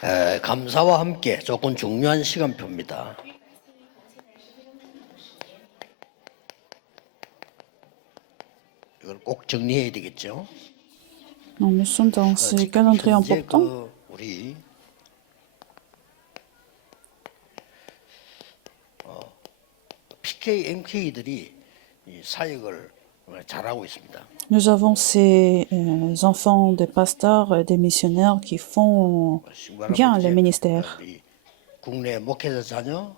감사와 함께 조금 중요한 시간표입니다. 이걸 꼭 정리해야 되겠죠. Non, nous sommes dans ce 지금 calendrier 현재 important. 우리 PK, MK들이 이 사역을 잘하고 있습니다. Nous avons ces enfants des pasteurs et des missionnaires qui font bien le ministère. 우리 국내 목회자 자녀,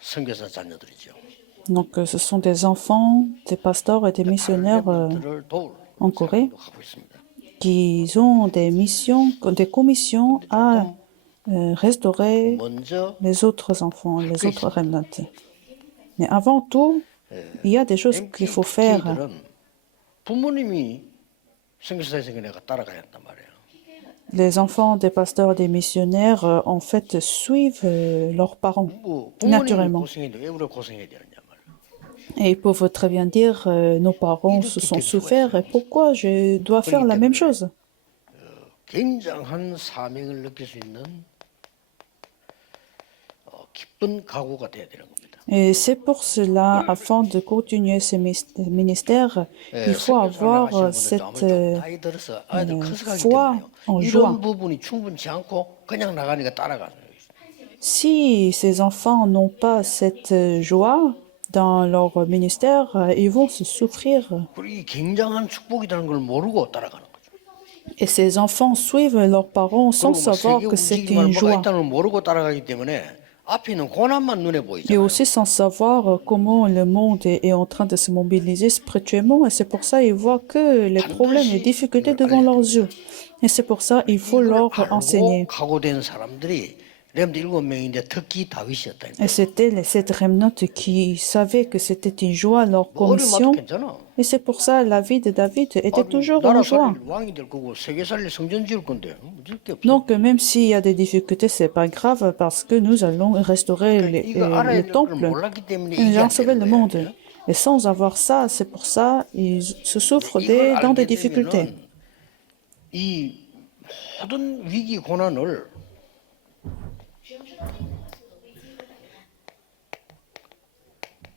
선교사 자녀들이죠. Donc, ce sont des enfants, des pasteurs et des missionnaires 렘넌트를 도울 en Corée 사역도 하고 있습니다. qui ont des missions, des commissions à restaurer 먼저 les autres enfants, les autres remnants. Mais avant tout, il y a des choses qu'il faut faire. MK들은 부모님이 선교사의 생각을 따라가야 한단 말이에요. Les enfants des pasteurs et des missionnaires, en fait, suivent leurs parents, 뭐 부모님이 naturellement. 고생해도 왜 우리가 고생해야 되느냐 말이에요. Et ils peuvent très bien dire, nos parents se sont souffert, et pourquoi je dois faire la même chose? 굉장한 사명을 느낄 수 있는 기쁜 각오가 돼야 되는 겁니다. Et c'est pour cela, afin de continuer ce ministère, il faut avoir cette 나이 들어서 아이들 커서가기 foi 때문에요. en 이런 joie. 부분이 충분치 않고 그냥 나가니까 따라가는 거예요. Si ces enfants n'ont pas cette joie dans leur ministère, ils vont se souffrir. 그리고 이 굉장한 축복이라는 걸 모르고 따라가는 거죠. Et ces enfants suivent leurs parents sans 그리고 뭐 savoir 세계 que c'est 움직임을 une 뭐가 joie. 있다는 걸 모르고 따라가기 때문에 앞에 있는 고난만 눈에 Et 보이잖아요. aussi sans savoir comment le monde est en train de se mobiliser spirituellement. Et c'est pour ça qu'ils voient que les problèmes et les difficultés devant leurs yeux. Et c'est pour ça qu'il faut 이걸 leur 알고 enseigner. 각오된 사람들이 렘드 7명인데 특히 다윗이었다. Et c'était les 7 remnants qui savaient que c'était une joie leur 어려워도 commission. 괜찮아. Et c'est pour ça la vie de David était toujours 나라 en joie. 살릴 왕이 될 거고 세계 살릴 성전 지을 건데 어쩔 게 없어. Donc même s'il y a des difficultés, c'est pas grave parce que nous allons restaurer 이거 알아야 le 될 걸 temple 몰랐기 때문에 et nous 이게 allons 안 sauver le 되는 monde. 거예요. Et sans avoir ça, c'est pour ça ils se souffrent 이걸 dans des 알게 difficultés. 되면은 이 모든 위기 고난을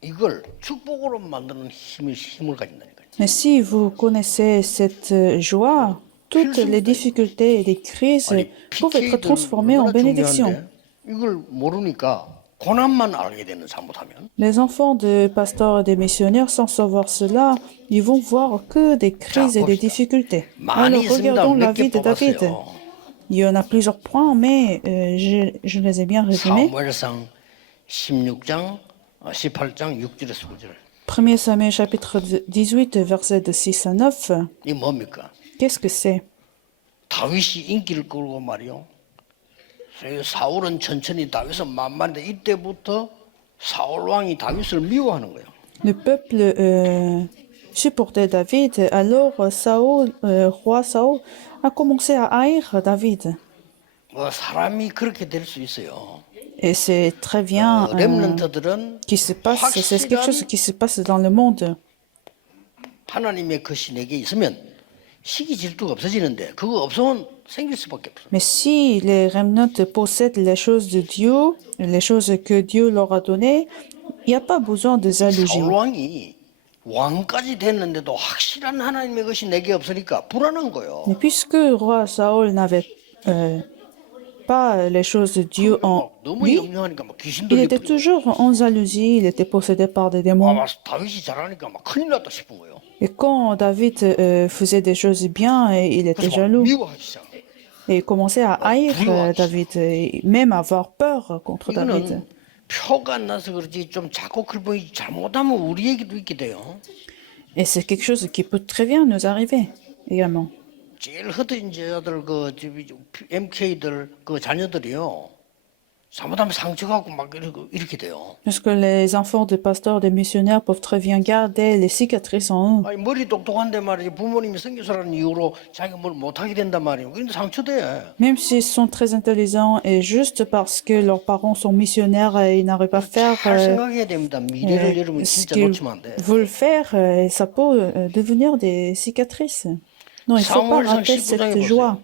이걸 축복으로 만드는 힘을 가진다니까요. Mais si vous connaissez cette joie, toutes les difficultés et les crises 아니, peuvent être PK들 transformées en 얼마나 bénédiction. 중요한데 이걸 모르니까 고난만 알게 되는 잘못하면 Les enfants de pasteurs et des missionnaires, sans savoir cela, ils vont voir que des crises et des difficultés. 많이 Alors 있습니다. regardons la 몇 개 vie de David. 뽑았어요. Il y en a plusieurs points, mais je les ai bien résumés. 사무엘상 16장 18장 6절에서 9절. 1 Samuel chapitre 18, versets de 6 à 9. 이 뭡니까? Qu'est-ce que c'est? 다윗이 인기를 끌고 말이요. 사울은 천천히 다윗을 만만한데 이때부터 사울 왕이 다윗을 미워하는 거예요. Le peuple supportait David, alors Saul, roi Saul a commencé à haïr David. 뭐 사람이 그렇게 될 수 있어요. Et c'est très bien 렘넌트들은 qui se passe, c'est quelque chose qui se passe dans le monde. 하나님의 것이 내게 있으면 시기 질투가 없어지는데 그거 없으면 생길 수밖에 없어요. Mais si les remnants possèdent les choses de Dieu, les choses que Dieu leur a données, il n'y a pas besoin de jalousie. 사울 왕이 왕까지 됐는데도 확실한 하나님의 것이 내게 없으니까 불안한 거예요. Mais puisque roi Saul n'avait pas les choses de Dieu en 너무 lui, 염려하니까 막 귀신 il était 들리고 toujours en jalousie, il était possédé par des démons. 다윗이 잘하니까 막 큰일 났다 싶은 거예요. Et quand David faisait des choses bien, il était 그래서 막 jaloux. 미워하기 시작. Et il commençait à haïr David, et même avoir peur contre David. 이거는 표가 안 나서 그렇지 좀 작고 클 보이지 잘못하면 우리 얘기도 있게 돼요. Et c'est quelque chose qui peut très bien nous arriver également. 제일 흩어진 자들 그 MK들 그 자녀들이요. 잘못하면 상처갖고 막 이렇게 돼요. Parce que les enfants des pasteurs, des missionnaires peuvent très bien garder les cicatrices en eux. 아니 머리 똑똑한데 말이지 부모님이 선교사라는 이유로 자기가 뭘 못하게 된단 말이에요. 근데 상처돼. Même s'ils sont très intelligents et juste parce que leurs parents sont missionnaires et ils n'arrivent pas à faire 잘 생각해야 됩니다. 미래를 여러분 ce 진짜 qu'ils 놓치면 안 돼. veulent faire, et ça peut devenir des cicatrices. Non, il ne faut pas 사무엘상 rater 19장에 cette joie.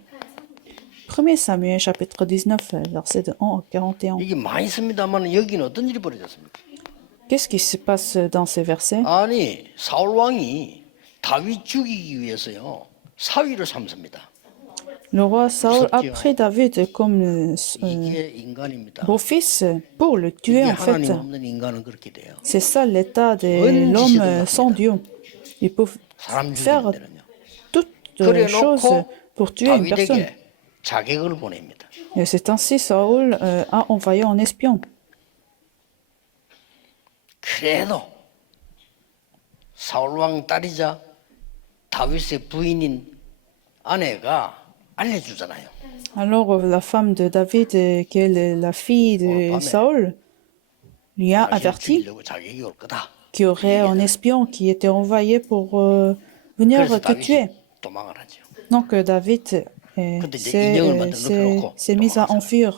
1 Samuel chapitre 19, versets de 1 à 41. 이게 많이 씁니다만 여기는 어떤 일이 벌어졌습니까? Qu'est-ce qui se passe dans ces versets? 아니 사울 왕이 다윗 죽이기 위해서요 사위를 삼습니다. Le roi Saul a pris David comme 이게 인간입니다. beau-fils pour le tuer 이게 en fait. 하나님 없는 인간은 그렇게 돼요. C'est ça l'état de l'homme sans Dieu. Il peut 사람 faire 죽이는 데는요. toutes choses 그래놓고 pour tuer une personne. 다윗에게 자객을 보냅니다. Et c'est ainsi Saul a envoyé un espion. 그래도 사울 왕 딸이자 다윗의 부인인 아내가 알려주잖아요. Alors la femme de David, qui est la fille de Saul, lui a 당신을 averti 죽이려고 자객이 올 거다. qu'il y aurait un espion qui était envoyé pour venir 그래서 te tuer. 다윗이 도망을 하죠. Donc David s'est mis à enfuir.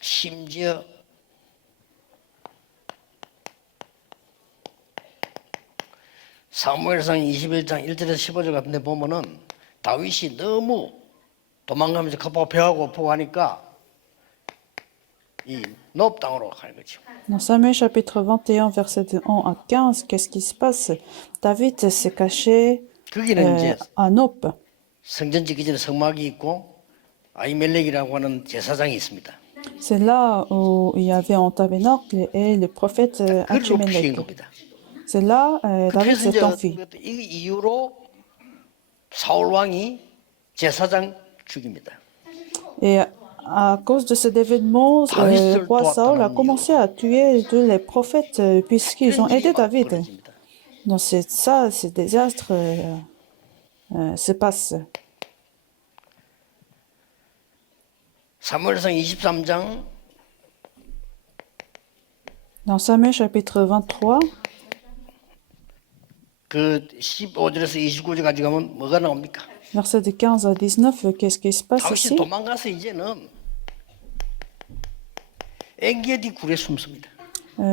심지어 사무엘상 21장 1절에서 15절 같은 데 보면은 다윗이 너무 도망가면서 급하고 배가 고프고 하니까 이 노업 땅으로 가는 거죠. Dans Samuel chapitre 21, verset de 1 à 15, qu'est-ce qui se passe? David s'est caché 거기는 이제 à Nob. 성전 짓기 전에 성막이 있고 아히멜렉이라고 하는 제사장이 있습니다. C'est là où il y avait un tabernacle et le prophète 그걸로 피한 Achimelech. 겁니다. C'est là David 그래서 s'est enfui. 이제 이 이유로 사울 왕이 제사장 죽입니다. Et à cause de cet événement, le roi Saul a commencé à tuer tous les prophètes puisqu'ils ont aidé David. 벌어집니다. Donc c'est ça, ce désastre se passe. 사무엘상 23장 Dans Samuel chapitre 23, 그 15절에서 29절까지 가면 뭐가 나옵니까? versets de 15 à 19, qu'est-ce qui se passe 다윗이 ici? 도망가서 이제는 엔게디 굴에 숨습니다.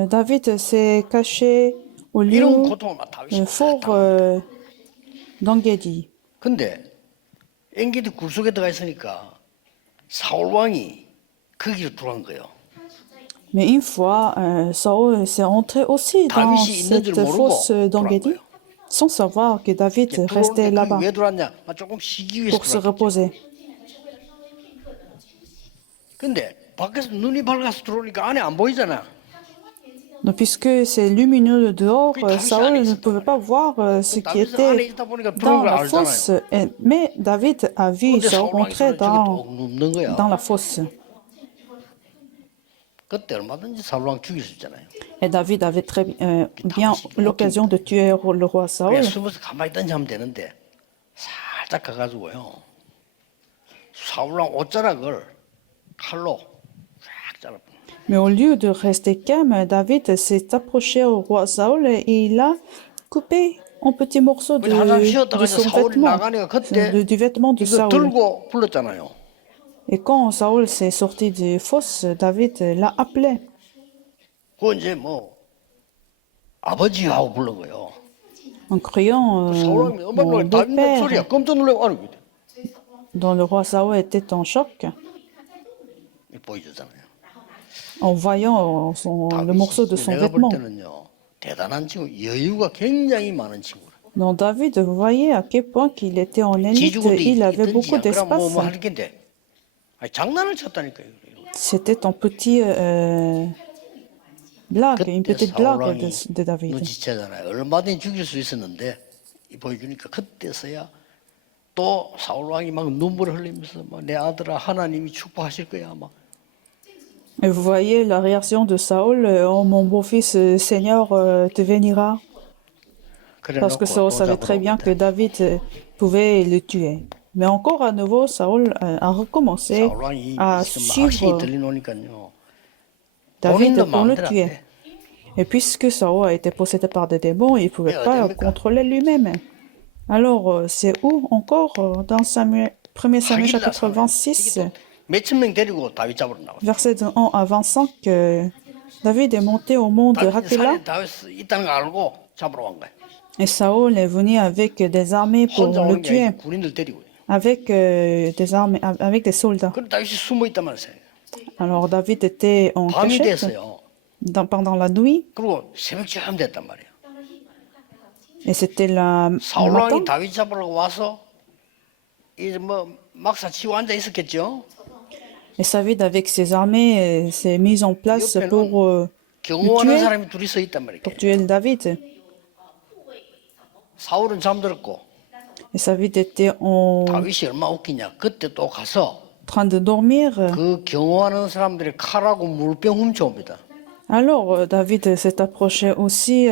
David s'est caché au lieu 이런 고통을 막 다윗이 fort d'Engedi. 근데 엔게디 굴 속에 들어가 있으니까 사울 왕이 거기로 들어간 거예요. Mais une fois, Saul s'est entré aussi dans 다윗이 있는 줄 cette 모르고 fosse 들어간 d'Engedi, 거예요. sans savoir que David restait 들어오는데 là-bas 거기 왜 들어왔냐? 막 조금 쉬기 위해서 pour se 들어왔겠죠. reposer. 근데 밖에서 눈이 밝아서 들어오니까 안에 안 보이잖아. Donc, puisque c'est lumineux dehors, Oui, David Saul allait ne ici, pouvait pas voir ce qui 다윗은 안에 était 있다 보니까 들어온 dans 걸 la 알잖아요. fosse. Mais David a vu 근데 Saul 사울 왕이 rentrer 저기 또 눕는 거야. dans la fosse. 그때 얼마든지 사울 왕 죽일 수 있잖아요. Et David avait très bien l'occasion de tuer le roi Saul. 그냥 숨어서 가만히 있든지 하면 되는데 살짝 가가지고요. 사울 왕 옷자락을 칼로 쫙 잘라. Mais au lieu de rester calme, David s'est approché au roi Saul et il a coupé un petit morceau de son vêtement, du vêtement de 이거 Saul. 들고 불렀잖아요. Et quand Saul s'est sorti des fosses, David l'a appelé. 그거 이제 뭐 아버지하고 부른 거예요. En criant 사울 왕이 엄마 mon 놀라 다윗 beau-père, 목소리야. 깜짝 놀라고 하는 거예요. dont le roi Saul était en choc 보여주잖아요. en voyant le morceau de son 내가 볼 vêtement. 때는요 대단한 친구, 여유가 굉장히 많은 친구라. Donc David voyait à quel point qu'il était en élite, 지주군이 il avait beaucoup 있든지 그럼 d'espace. 뭐 할 텐데 장난을 쳤다니까요. C'était un petit blague, une 그때 petite 사울 blague 왕이 de David. 눈치채잖아요. 얼마든지 죽일 수 있었는데 보여주니까 그때서야 또 사울 왕이 막 눈물을 흘리면서 막 내 아들아 하나님이 축복하실 거야 막. Et vous voyez la réaction de Saul, oh mon beau-fils, Seigneur te bénira. Parce que Saul savait très bien que David pouvait le tuer. Mais encore à nouveau, Saul a recommencé 사울 왕이 à 악신이 suivre 들려놓으니까요. David 본인도 pour le 마음대로 안 tuer. 돼. Et puisque Saul a été possédé par des démons, il ne pouvait pas contrôler lui-même. Alors, c'est où encore dans 1 Samuel chapitre 26, 몇천 명 데리고 다윗 잡으러 나와. versets de 1 à 25, David est monté au mont de 다윗 Hakila 산에 다윗 있다는 거 알고 잡으러 간 거야. et Saul est venu avec des armées pour 혼자 le 오는 게 tuer. 아니고 군인들 데리고. avec des armes, avec des soldats. 그럼 다윗이 숨어 있단 말이에요. Alors David était en 밤이 cachette 됐어요. pendant la nuit 그리고 새벽쯤 됐단 말이에요. et c'était le matin. 사울 왕이 다윗 잡으러 와서 이제 뭐 막사 치고 앉아 있었겠죠. Et David, avec ses armées, s'est mis en place pour 경호하는 사람이 둘이 서 있단 말이에요. tuer David. 사울은 잠들었고 Et David était en 다윗이 얼마나 웃기냐. 그때 또 가서 train de dormir. 그 경호하는 사람들이 칼하고 물병 훔쳐옵니다. Alors David s'est approché aussi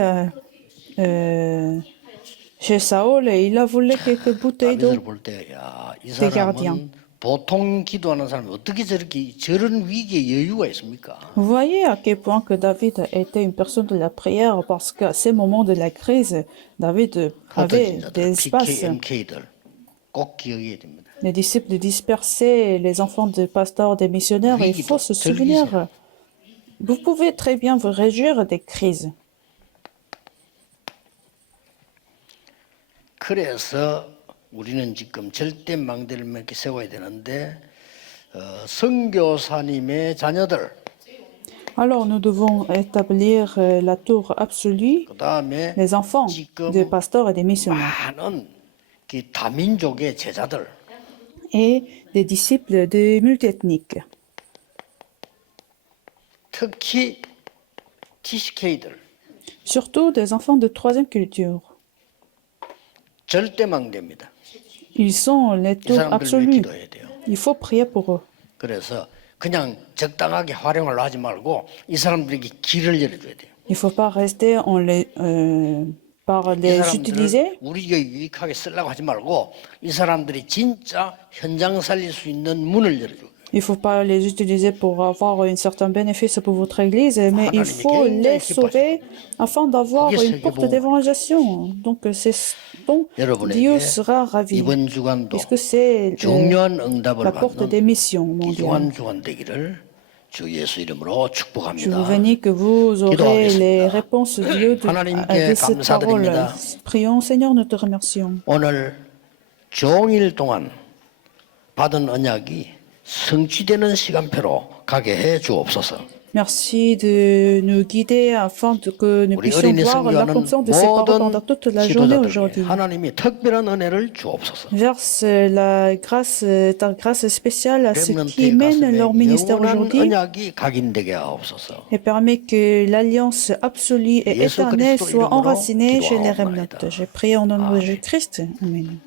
chez Saül et il a volé quelques bouteilles d'eau. 다윗을 볼 때, 야, 이 사람은 보통 기도하는 사람이 어떻게 저런 위기에 여유가 있습니까? Vous voyez à quel point que David était une personne de la prière parce qu'à ces moments de la crise, David avait des espaces. PKMK들 꼭 기억해야 됩니다. Les disciples dispersaient, les enfants des pasteurs, des missionnaires, il faut se souvenir. Vous pouvez très bien vous réjouir des crises. 그래서 우리는 지금 절대 망대를 몇 개 세워야 되는데 선교사님의 자녀들 Alors nous devons établir la tour absolue, 그다음에 les enfants des pasteurs et des missionnaires, 많은 그 다민족의 제자들 et des disciples de multiethniques, 특히 TCK들 surtout des enfants de troisième culture. 절대 망대입니다. Ils sont les 이 tours 사람들 위해 absolus. 기도해야 돼요. Il faut prier pour eux. 그래서 그냥 적당하게 활용을 하지 말고 이 사람들에게 길을 열어줘야 돼요. Il ne faut pas rester par 이 les 사람들을 utiliser. 우리가 유익하게 쓰려고 하지 말고 이 사람들이 진짜 현장 살릴 수 있는 문을 열어줘요. Il ne faut pas les utiliser pour avoir un certain bénéfice pour votre église, mais il faut les sauver afin d'avoir une porte d'évangélisation. Donc c'est bon, Dieu sera ravi, 이번 주간도 puisque c'est 중요한 응답을 la porte 받는 des missions mondiales. 귀중한 주간 되기를 주 예수 이름으로 Je vous 축복합니다. bénis que vous aurez les 기도하겠습니다. réponses de Dieu 하나님께 de cette parole. 감사드립니다. Prions, Seigneur, nous te remercions. 오늘 종일 동안 받은 언약이 성취되는 시간표로 가게 해 주옵소서. Merci de nous guider afin que nous 우리 puissions 어린이 voir l'accomplissement de ces paroles pendant 모든 toute la journée 지도자들에게 aujourd'hui. 하나님이 특별한 은혜를 주옵소서. Verse la grâce, ta grâce spéciale à ceux qui 렘넌트의 mènent 가슴에 leur ministère 영원한 aujourd'hui 언약이 각인되게 하옵소서. et permet que l'alliance absolue et 예수 éternelle 그리스도 soit 이름으로 enracinée chez les 기도하옵나이다. remnants. J'ai prié au nom de Jésus-Christ. Amen.